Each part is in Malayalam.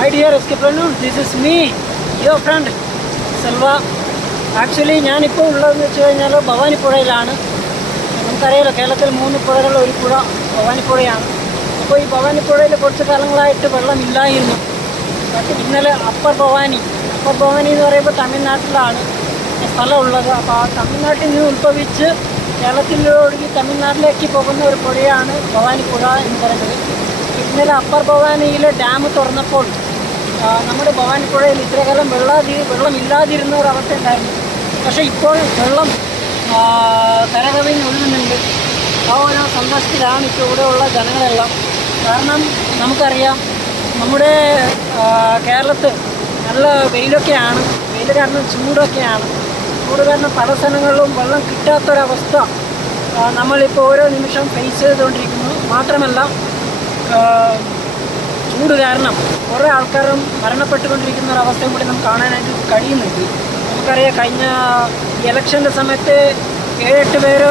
Hi dear Escapreneurs, this is me, your friend Selva. Actually ഞാനിപ്പോൾ ഉള്ളതെന്ന് വെച്ച് കഴിഞ്ഞാൽ ഭവാനിപ്പുഴയിലാണ്. നമുക്കറിയാലോ കേരളത്തിൽ 3 പുഴകൾ, ഒരു പുഴ ഭവാനിപ്പുഴയാണ്. അപ്പോൾ ഈ ഭവാനിപ്പുഴയിൽ കുറച്ച് കാലങ്ങളായിട്ട് വെള്ളമില്ലായിരുന്നു. ബട്ട് ഇന്നലെ അപ്പർ ഭവാനി എന്ന് പറയുമ്പോൾ തമിഴ്നാട്ടിലാണ് സ്ഥലമുള്ളത്. അപ്പോൾ ആ തമിഴ്നാട്ടിൽ നിന്ന് ഉത്ഭവിച്ച് കേരളത്തിലൊഴുകി തമിഴ്നാട്ടിലേക്ക് പോകുന്ന ഒരു പുഴയാണ് ഭവാനിപ്പുഴ എന്ന് പറയുന്നത്. ഇന്നലെ അപ്പർ ഭവാനിയിലെ ഡാം തുറന്നപ്പോൾ നമ്മുടെ ഭവാനിപ്പുഴയിൽ ഇത്രകാലം വെള്ളമില്ലാതിരുന്ന ഒരവസ്ഥ ഉണ്ടായിരുന്നു. പക്ഷേ ഇപ്പോൾ വെള്ളം കരകവിഞ്ഞ് ഒഴുകുന്നുണ്ട്. ആ ഒരു സന്തോഷത്തിലാണ് ഇപ്പോൾ ഇവിടെയുള്ള ജനങ്ങളെല്ലാം. കാരണം നമുക്കറിയാം നമ്മുടെ കേരളത്തിൽ നല്ല വെയിലൊക്കെയാണ്. വെയിൽ കാരണം ചൂടൊക്കെയാണ്. ചൂട് കാരണം പല സ്ഥലങ്ങളിലും വെള്ളം കിട്ടാത്തൊരവസ്ഥ നമ്മളിപ്പോൾ ഓരോ നിമിഷം ഫേസ് ചെയ്തുകൊണ്ടിരിക്കുന്നു. മാത്രമല്ല ചൂട് കാരണം കുറേ ആൾക്കാരും മരണപ്പെട്ടുകൊണ്ടിരിക്കുന്ന ഒരവസ്ഥയും കൂടി നമുക്ക് കാണാനായിട്ട് കഴിയുന്നുണ്ട്. നമുക്കറിയാം കഴിഞ്ഞ ഇലക്ഷൻ്റെ സമയത്ത് 7-8 പേര്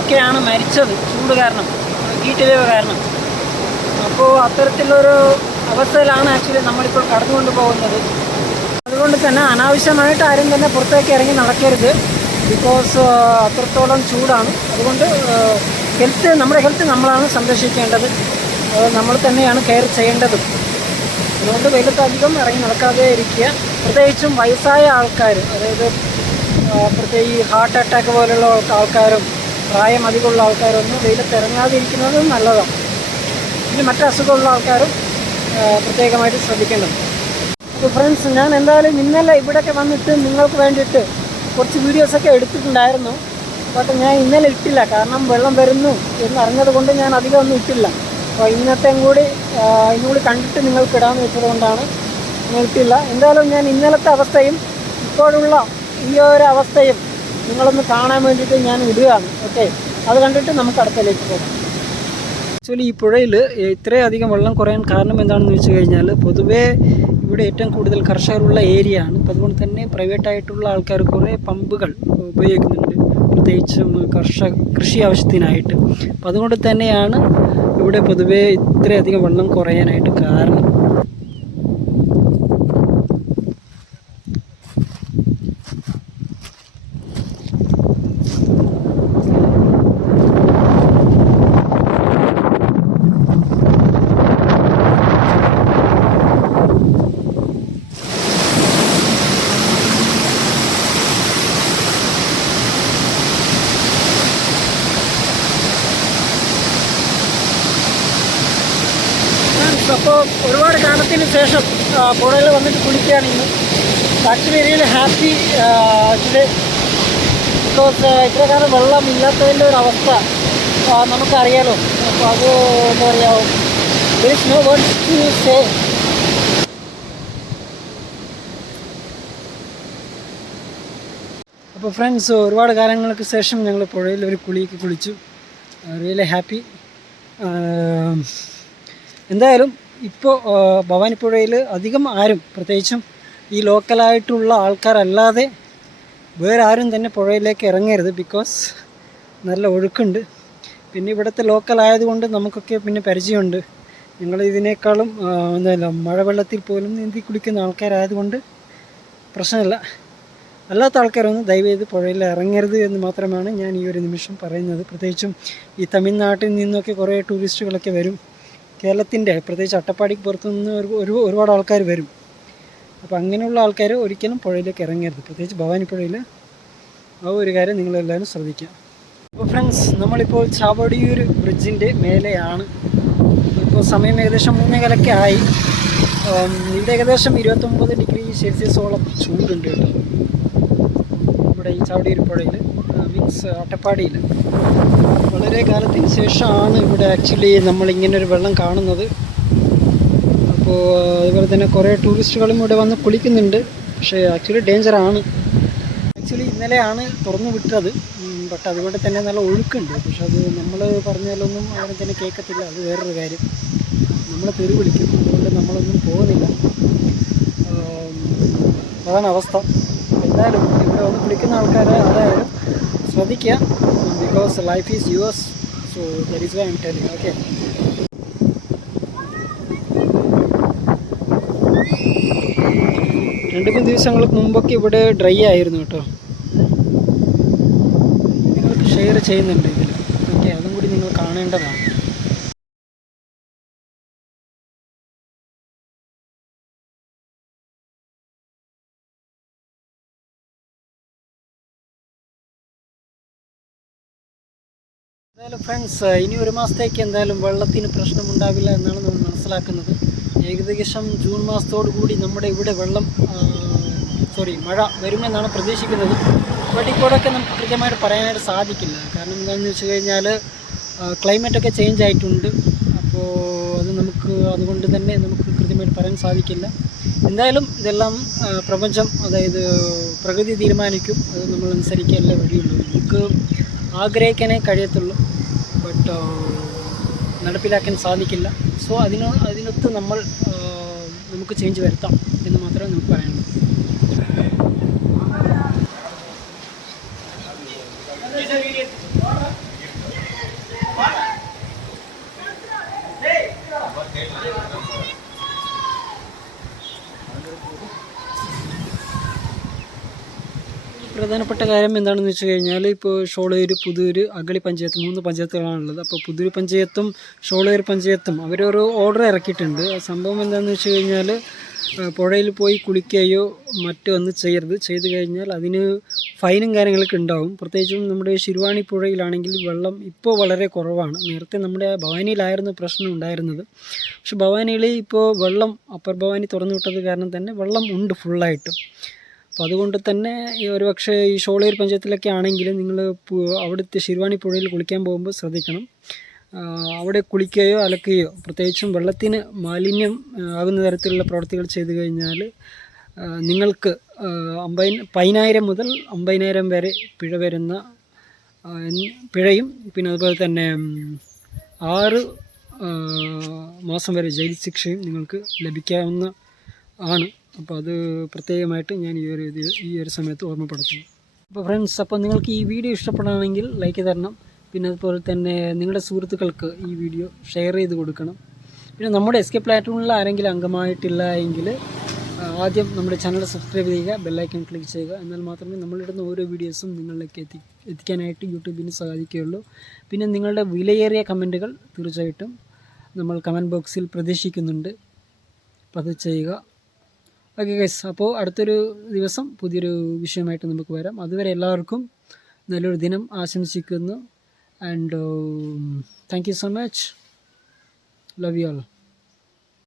ഒക്കെയാണ് മരിച്ചത് ചൂട് കാരണം, ഹീറ്റ് വേവ് കാരണം. അപ്പോൾ അത്തരത്തിലൊരു അവസ്ഥയിലാണ് ആക്ച്വലി നമ്മളിപ്പോൾ കടന്നുകൊണ്ട് പോകുന്നത്. അതുകൊണ്ട് തന്നെ അനാവശ്യമായിട്ട് ആരും തന്നെ പുറത്തേക്ക് ഇറങ്ങി നടക്കരുത്. ബിക്കോസ് അത്രത്തോളം ചൂടാണ്. അതുകൊണ്ട് നമ്മുടെ ഹെൽത്ത് നമ്മളാണ് സംരക്ഷിക്കേണ്ടത്. നമ്മൾ തന്നെയാണ് കെയർ ചെയ്യേണ്ടതും. അതുകൊണ്ട് വെയിലത്ത് അധികം ഇറങ്ങി നടക്കാതെ ഇരിക്കുക. പ്രത്യേകിച്ചും വയസ്സായ ആൾക്കാർ, അതായത് പ്രത്യേകിച്ച് ഹാർട്ട് അറ്റാക്ക് പോലുള്ള ആൾക്കാരും പ്രായം അധികമുള്ള ആൾക്കാരൊന്നും വെയിലത്ത് ഇറങ്ങാതെ ഇരിക്കുന്നത് നല്ലതാണ്. ഇനി മറ്റ് അസുഖമുള്ള ആൾക്കാരും പ്രത്യേകമായിട്ട് ശ്രദ്ധിക്കേണ്ടത്. അപ്പോൾ ഫ്രണ്ട്സ്, ഞാൻ എന്തായാലും ഇന്നലെ ഇവിടെയൊക്കെ വന്നിട്ട് നിങ്ങൾക്ക് വേണ്ടിയിട്ട് കുറച്ച് വീഡിയോസൊക്കെ എടുത്തിട്ടുണ്ടായിരുന്നു. ബട്ട് ഞാൻ ഇന്നലെ ഇട്ടില്ല. കാരണം വെള്ളം വരുന്നു എന്നറിഞ്ഞത് കൊണ്ട് ഞാൻ അധികം ഒന്നും ഇട്ടില്ല. അപ്പോൾ ഇന്നും കൂടി കണ്ടിട്ട് നിങ്ങൾക്ക് ഇടാമെന്ന് വെച്ചതുകൊണ്ടാണ് ഞാൻ ഇട്ടില്ല. എന്തായാലും ഞാൻ ഇന്നലത്തെ അവസ്ഥയും ഇപ്പോഴുള്ള ഈ ഒരു അവസ്ഥയും നിങ്ങളൊന്ന് കാണാൻ വേണ്ടിയിട്ട് ഞാൻ ഇടുകയാണ്. ഓക്കെ, അത് കണ്ടിട്ട് നമുക്ക് അടുത്തലേക്ക് പോകാം. ആക്ച്വലി ഈ പുഴയിൽ ഇത്രയധികം വെള്ളം കുറയാൻ കാരണം എന്താണെന്ന് വെച്ച് കഴിഞ്ഞാൽ, പൊതുവേ ഇവിടെ ഏറ്റവും കൂടുതൽ കർഷകരുള്ള ഏരിയ ആണ്. അപ്പോൾ അതുകൊണ്ട് തന്നെ പ്രൈവറ്റായിട്ടുള്ള ആൾക്കാർ കുറേ പമ്പുകൾ ഉപയോഗിക്കുന്നുണ്ട്, പ്രത്യേകിച്ചും കൃഷി ആവശ്യത്തിനായിട്ട്. അപ്പോൾ അതുകൊണ്ട് തന്നെയാണ് ഇവിടെ പൊതുവേ ഇത്രയധികം വെള്ളം കുറയാനായിട്ട് കാരണം. അപ്പോൾ ഒരുപാട് കാലത്തിന് ശേഷം പുഴയിൽ വന്നിട്ട് കുളിക്കുകയാണ് ഇന്ന്. Actually really happy today. Because ഇത്ര കാലം വെള്ളം ഇല്ലാത്തതിൻ്റെ ഒരു അവസ്ഥ നമുക്കറിയാലോ. അപ്പോൾ അത് എന്താ പറയുക, there is no words to say. അപ്പോൾ ഫ്രണ്ട്സ്, ഒരുപാട് കാലങ്ങൾക്ക് ശേഷം ഞങ്ങൾ പുഴയിൽ ഒരു കുളിയൊക്കെ കുളിച്ചു. Really happy. എന്തായാലും ഇപ്പോൾ ഭവാനിപ്പുഴയിൽ അധികം ആരും, പ്രത്യേകിച്ചും ഈ ലോക്കലായിട്ടുള്ള ആൾക്കാരല്ലാതെ വേറെ ആരും തന്നെ പുഴയിലേക്ക് ഇറങ്ങരുത്. ബിക്കോസ് നല്ല ഒഴുക്കുണ്ട്. പിന്നെ ഇവിടുത്തെ ലോക്കലായതുകൊണ്ട് നമുക്കൊക്കെ പിന്നെ പരിചയമുണ്ട്. ഞങ്ങൾ ഇതിനേക്കാളും മഴവെള്ളത്തിൽ പോലും നീന്തി കുളിക്കുന്ന ആൾക്കാരായതുകൊണ്ട് പ്രശ്നമില്ല. അല്ലാത്ത ആൾക്കാരൊന്നും ദയവേത് പുഴയിൽ ഇറങ്ങരുത് എന്ന് മാത്രമാണ് ഞാൻ ഈ ഒരു നിമിഷം പറയുന്നത്. പ്രത്യേകിച്ചും ഈ തമിഴ്നാട്ടിൽ നിന്നൊക്കെ കുറേ ടൂറിസ്റ്റുകളൊക്കെ വരും. കേരളത്തിൻ്റെ പ്രത്യേകിച്ച് അട്ടപ്പാടിക്ക് പുറത്തുനിന്ന് ഒരുപാട് ആൾക്കാർ വരും. അപ്പോൾ അങ്ങനെയുള്ള ആൾക്കാർ ഒരിക്കലും പുഴയിലേക്ക് ഇറങ്ങരുത്, പ്രത്യേകിച്ച് ഭവാനിപ്പുഴയിൽ. ആ ഒരു കാര്യം നിങ്ങളെല്ലാവരും ശ്രദ്ധിക്കുക. അപ്പോൾ ഫ്രണ്ട്സ്, നമ്മളിപ്പോൾ ചാവടിയൂർ ബ്രിഡ്ജിൻ്റെ മേലെയാണ്. ഇപ്പോൾ സമയം ഏകദേശം 3:15 ആയി. ഇവിടെ ഏകദേശം 29 ഡിഗ്രി സെൽഷ്യസോളം ചൂടുണ്ട് കേട്ടോ, ഇവിടെ ഈ ചാവടിയൂർ പുഴയിൽ, മീൻസ് അട്ടപ്പാടിയിൽ. വളരെ കാലത്തിന് ശേഷമാണ് ഇവിടെ ആക്ച്വലി നമ്മളിങ്ങനൊരു വെള്ളം കാണുന്നത്. അപ്പോൾ അതുപോലെ തന്നെ കുറേ ടൂറിസ്റ്റുകളും ഇവിടെ വന്ന് കുളിക്കുന്നുണ്ട്. പക്ഷേ ആക്ച്വലി ഡേഞ്ചറാണ്. ആക്ച്വലി ഇന്നലെയാണ് തുറന്നു വിട്ടത്. ബട്ട് അതുകൊണ്ട് തന്നെ നല്ല ഒഴുക്കുണ്ട്. പക്ഷെ അത് നമ്മൾ പറഞ്ഞാലൊന്നും ആരും തന്നെ കേൾക്കത്തില്ല. അത് വേറൊരു കാര്യം. നമ്മളെ തെറി വിളിക്കും. അതുകൊണ്ട് നമ്മളൊന്നും പോകുന്നില്ല. അതാണ് അവസ്ഥ. എന്തായാലും ഇവിടെ വന്ന് കുളിക്കുന്ന ആൾക്കാരെ അതായാലും ശ്രദ്ധിക്കുക. Because life is yours. So that is why I am telling. Okay. 2-3 ദിവസങ്ങൾക്ക് മുമ്പൊക്കെ ഇവിടെ ഡ്രൈ ആയിരുന്നു കേട്ടോ. നിങ്ങൾക്ക് ഷെയർ ചെയ്യുന്നുണ്ട് ഇതിൽ. ഓക്കെ, അതും കൂടി നിങ്ങൾ കാണേണ്ടതാണ്. എന്തായാലും ഫ്രണ്ട്സ്, ഇനി 1 മാസത്തേക്ക് എന്തായാലും വെള്ളത്തിന് പ്രശ്നമുണ്ടാവില്ല എന്നാണ് നമ്മൾ മനസ്സിലാക്കുന്നത്. ഏകദേശം ജൂൺ മാസത്തോടു കൂടി നമ്മുടെ ഇവിടെ മഴ വരുമെന്നാണ് പ്രതീക്ഷിക്കുന്നത്. ബട്ട് ഇപ്പോഴൊക്കെ നമുക്ക് കൃത്യമായിട്ട് പറയാനായിട്ട് സാധിക്കില്ല. കാരണം എന്താണെന്ന് വെച്ച് കഴിഞ്ഞാൽ ക്ലൈമറ്റൊക്കെ ചേഞ്ച് ആയിട്ടുണ്ട്. അപ്പോൾ അതുകൊണ്ട് തന്നെ നമുക്ക് കൃത്യമായിട്ട് പറയാൻ സാധിക്കില്ല. എന്തായാലും ഇതെല്ലാം പ്രപഞ്ചം, അതായത് പ്രകൃതി തീരുമാനിക്കും. അത് നമ്മൾ അനുസരിക്കുകയല്ലേ വഴിയുള്ളൂ. നമുക്ക് ആഗ്രഹിക്കാനേ കഴിയത്തുള്ളൂ, ബട്ട് നടപ്പിലാക്കാൻ സാധിക്കില്ല. സോ അതിനൊത്ത് നമുക്ക് ചേഞ്ച് വരുത്താം എന്ന് മാത്രമേ നമുക്ക് പറയാനുള്ളൂ. പ്രധാനപ്പെട്ട കാര്യം എന്താണെന്ന് വെച്ച് കഴിഞ്ഞാൽ, ഇപ്പോൾ ഷോളയൂർ, പുതൂർ, അഗളി പഞ്ചായത്ത് 3 പഞ്ചായത്തുകളാണുള്ളത്. അപ്പോൾ പുതൂർ പഞ്ചായത്തും ഷോളയൂർ പഞ്ചായത്തും അവരൊരു ഓർഡർ ഇറക്കിയിട്ടുണ്ട്. സംഭവം എന്താണെന്ന് വെച്ച് കഴിഞ്ഞാൽ, പുഴയിൽ പോയി കുളിക്കുകയോ മറ്റൊന്നും ചെയ്യരുത്. ചെയ്തു കഴിഞ്ഞാൽ അതിന് ഫൈനും കാര്യങ്ങളൊക്കെ ഉണ്ടാവും. പ്രത്യേകിച്ചും നമ്മുടെ ശിരുവാണി പുഴയിലാണെങ്കിൽ വെള്ളം ഇപ്പോൾ വളരെ കുറവാണ്. നേരത്തെ നമ്മുടെ ഭവാനിയിലായിരുന്നു പ്രശ്നം ഉണ്ടായിരുന്നത്. പക്ഷെ ഭവാനിയിൽ ഇപ്പോൾ വെള്ളം അപ്പർ ഭവാനി തുറന്നു വിട്ടത് കാരണം തന്നെ വെള്ളം ഉണ്ട് ഫുള്ളായിട്ട്. അപ്പോൾ അതുകൊണ്ട് തന്നെ ഒരുപക്ഷെ ഈ ഷോളയൂർ പഞ്ചായത്തിലൊക്കെ ആണെങ്കിൽ നിങ്ങൾ അവിടുത്തെ ശിരുവാണി പുഴയിൽ കുളിക്കാൻ പോകുമ്പോൾ ശ്രദ്ധിക്കണം. അവിടെ കുളിക്കുകയോ അലക്കുകയോ, പ്രത്യേകിച്ചും വെള്ളത്തിന് മാലിന്യം ആകുന്ന തരത്തിലുള്ള പ്രവർത്തികൾ ചെയ്തു കഴിഞ്ഞാൽ നിങ്ങൾക്ക് 10,000 മുതൽ 50,000 വരെ പിഴ വരുന്ന പിഴയും, പിന്നെ അതുപോലെ തന്നെ 6 മാസം വരെ ജയിൽ ശിക്ഷയും നിങ്ങൾക്ക് ലഭിക്കാവുന്ന ആണ്. അപ്പോൾ അത് പ്രത്യേകമായിട്ട് ഞാൻ ഈ ഒരു സമയത്ത് ഓർമ്മപ്പെടുത്തുന്നു. അപ്പോൾ ഫ്രണ്ട്സ്, അപ്പോൾ നിങ്ങൾക്ക് ഈ വീഡിയോ ഇഷ്ടപ്പെടുകയാണെങ്കിൽ ലൈക്ക് തരണം. പിന്നെ അതുപോലെ തന്നെ നിങ്ങളുടെ സുഹൃത്തുക്കൾക്ക് ഈ വീഡിയോ ഷെയർ ചെയ്ത് കൊടുക്കണം. പിന്നെ നമ്മുടെ എസ്കേ പ്ലാറ്റ്ഫോമിൽ ആരെങ്കിലും അംഗമായിട്ടില്ല എങ്കിൽ ആദ്യം നമ്മുടെ ചാനൽ സബ്സ്ക്രൈബ് ചെയ്യുക, ബെല്ലൈക്കൺ ക്ലിക്ക് ചെയ്യുക. എന്നാൽ മാത്രമേ നമ്മളിടുന്ന ഓരോ വീഡിയോസും നിങ്ങളിലേക്ക് എത്തിക്കാനായിട്ട് യൂട്യൂബിന് സാധിക്കുകയുള്ളൂ. പിന്നെ നിങ്ങളുടെ വിലയേറിയ കമൻറ്റുകൾ തീർച്ചയായിട്ടും നമ്മൾ കമൻറ്റ് ബോക്സിൽ പ്രതീക്ഷിക്കുന്നുണ്ട്. അപ്പോൾ അത് ചെയ്യുക. ഓക്കെ ഗൈസ്, അപ്പോൾ അടുത്തൊരു ദിവസം പുതിയൊരു വിഷയമായിട്ട് നമുക്ക് വരാം. അതുവരെ എല്ലാവർക്കും നല്ലൊരു ദിനം ആശംസിക്കുന്നു. And thank you so much. Love you all.